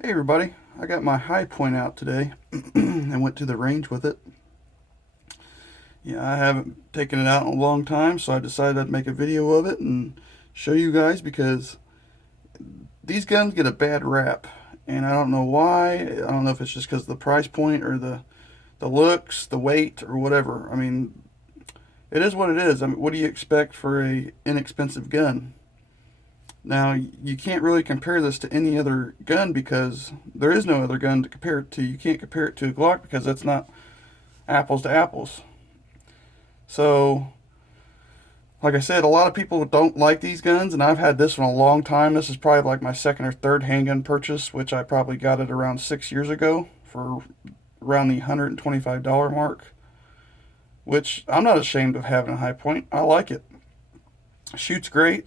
Hey everybody, I got my high point out today and went to the range with it. Yeah, I haven't taken it out in a long time, so I decided I'd make a video of it and show you guys because these guns get a bad rap, and I don't know why. I don't know if it's just because of the price point or the looks, the weight, or whatever. I mean, it is what it is. I mean, what do you expect for a inexpensive gun? Now, you can't really compare this to any other gun because there is no other gun to compare it to. You can't compare it to a Glock because that's not apples to apples. So, like I said, a lot of people don't like these guns, and I've had this one a long time. This is probably like my second or third handgun purchase, which I probably got it around 6 years ago for around the $125 mark, which I'm not ashamed of having a high point. I like it. Shoots great.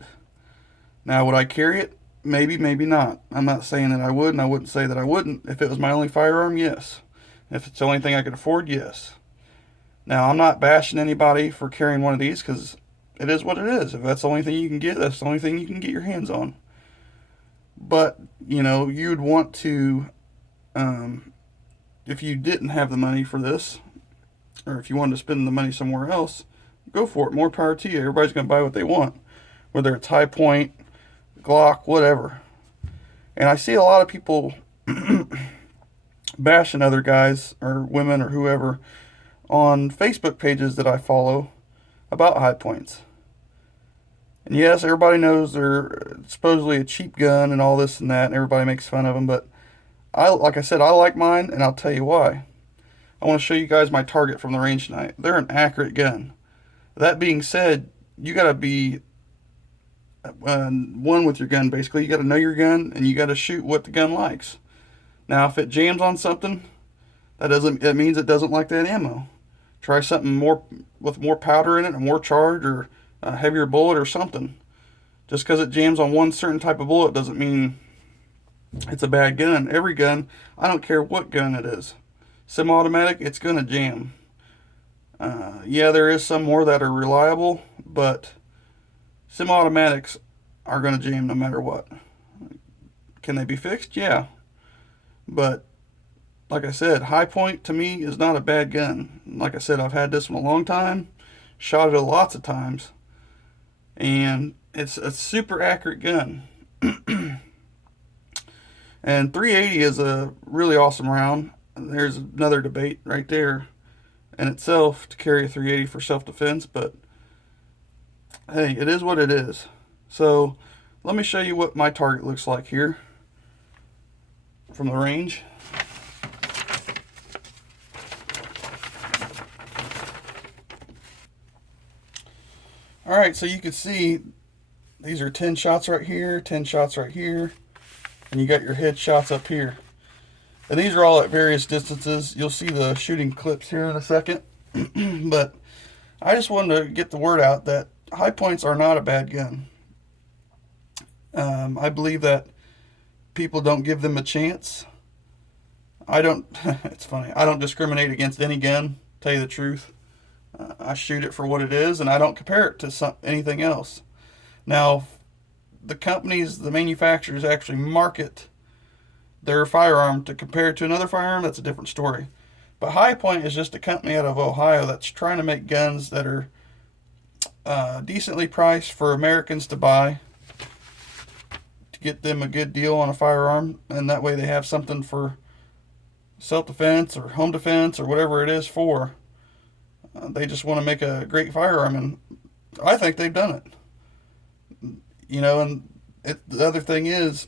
Now, would I carry it? Maybe, maybe not. I'm not saying that I would, and I wouldn't say that I wouldn't. If it was my only firearm, yes. If it's the only thing I could afford, yes. Now, I'm not bashing anybody for carrying one of these because it is what it is. If that's the only thing you can get, that's the only thing you can get your hands on. But, you'd want to, if you didn't have the money for this, or if you wanted to spend the money somewhere else, go for it. More power to you. Everybody's going to buy what they want, whether it's high point, Glock, whatever. And I see a lot of people bashing other guys or women or whoever on Facebook pages that I follow about high points. And yes, everybody knows they're supposedly a cheap gun and all this and that, and everybody makes fun of them. But like I said, I like mine, and I'll tell you why. I want to show you guys my target from the range tonight. They're an accurate gun. That being said, you got to be one with your gun. Basically, you got to know your gun, and you got to shoot what the gun likes. Now, if it jams on something, that means it doesn't like that ammo. Try something more with more powder in it, or more charge, or a heavier bullet, or something. Just because it jams on one certain type of bullet doesn't mean it's a bad gun. Every gun, I don't care what gun it is, semi-automatic, it's gonna jam. Yeah, there is some more that are reliable, but semi-automatics are gonna jam no matter what. Can they be fixed? Yeah, but like I said, high point to me is not a bad gun. Like I said, I've had this one a long time, shot it lots of times, and it's a super accurate gun. And 380 is a really awesome round. There's another debate right there in itself to carry a 380 for self-defense, but hey, it is what it is. So let me show you what my target looks like here from the range. Alright, so you can see these are 10 shots right here, 10 shots right here, and you got your head shots up here. And these are all at various distances. You'll see the shooting clips here in a second. But I just wanted to get the word out that high points are not a bad gun. I believe that people don't give them a chance. I don't, it's funny, I don't discriminate against any gun, tell you the truth. I shoot it for what it is, and I don't compare it to anything else. Now, the companies, the manufacturers actually market their firearm to compare to another firearm. That's a different story. But High Point is just a company out of Ohio that's trying to make guns that are decently priced for Americans to buy, to get them a good deal on a firearm, and that way they have something for self-defense or home defense or whatever it is for. They just want to make a great firearm, and I think they've done it. And the other thing is,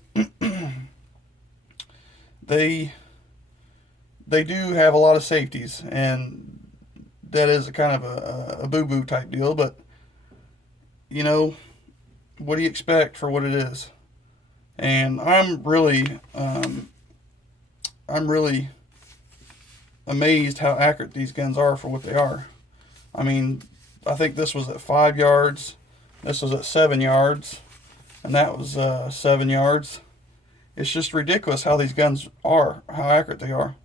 they do have a lot of safeties, and that is a kind of a boo-boo type deal, but what do you expect for what it is? And I'm really amazed how accurate these guns are for what they are. I mean, I think this was at 5 yards, this was at 7 yards, and that was 7 yards. It's just ridiculous how these guns are, how accurate they are.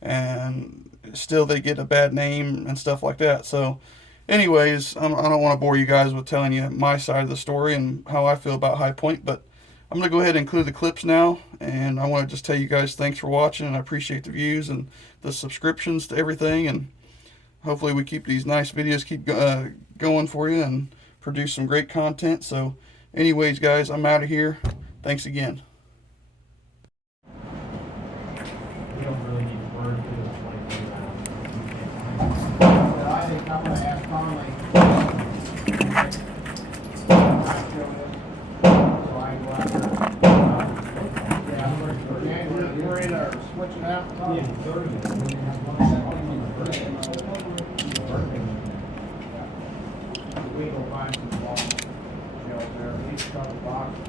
And still they get a bad name and stuff like that. So anyways, I don't want to bore you guys with telling you my side of the story and how I feel about High Point, but I'm going to go ahead and include the clips now, and I want to just tell you guys thanks for watching, and I appreciate the views and the subscriptions to everything, and hopefully we keep these nice videos going for you and produce some great content. So anyways, guys, I'm out of here. Thanks again. We don't really need to burn through this like I think I'm gonna ask Conley. So I go out there. Yeah, we're in our switching out. Yeah, 30. We go find some long shells there, each couple boxes.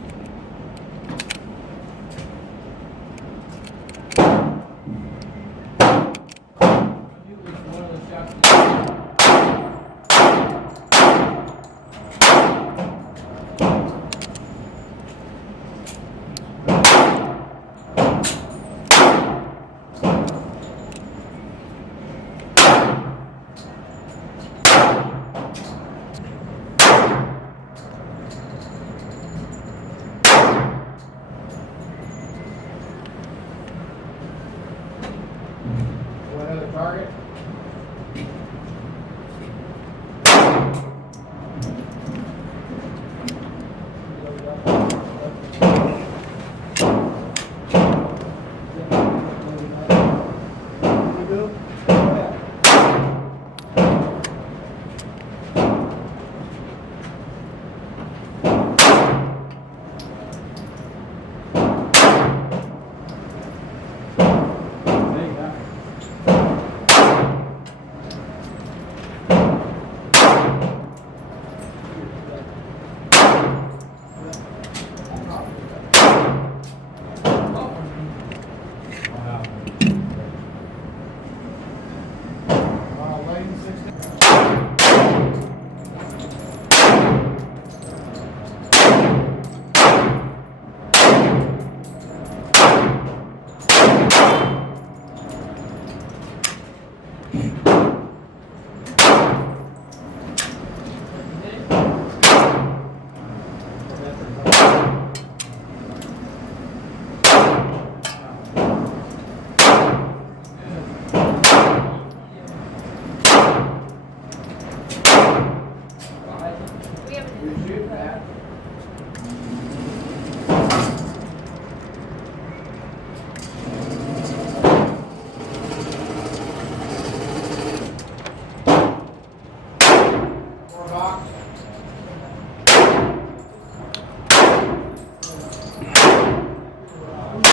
What other target?